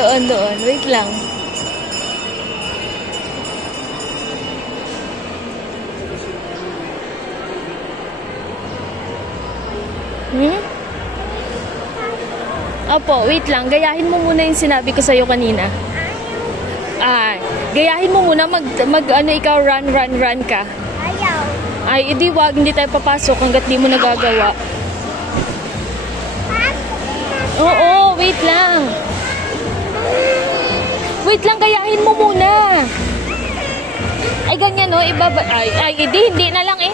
Doon. Wait lang. Opo, wait lang. Gayahin mo muna yung sinabi ko sa'yo kanina. Gayahin mo muna. Ikaw run ka. Ayaw. Ay, edi wag. Hindi tayo papasok hanggat di mo nagagawa. Oo, wait lang. Wait lang, gayahin mo muna. Ay, ganyan, no? Ibaba... Ay, hindi na lang, eh.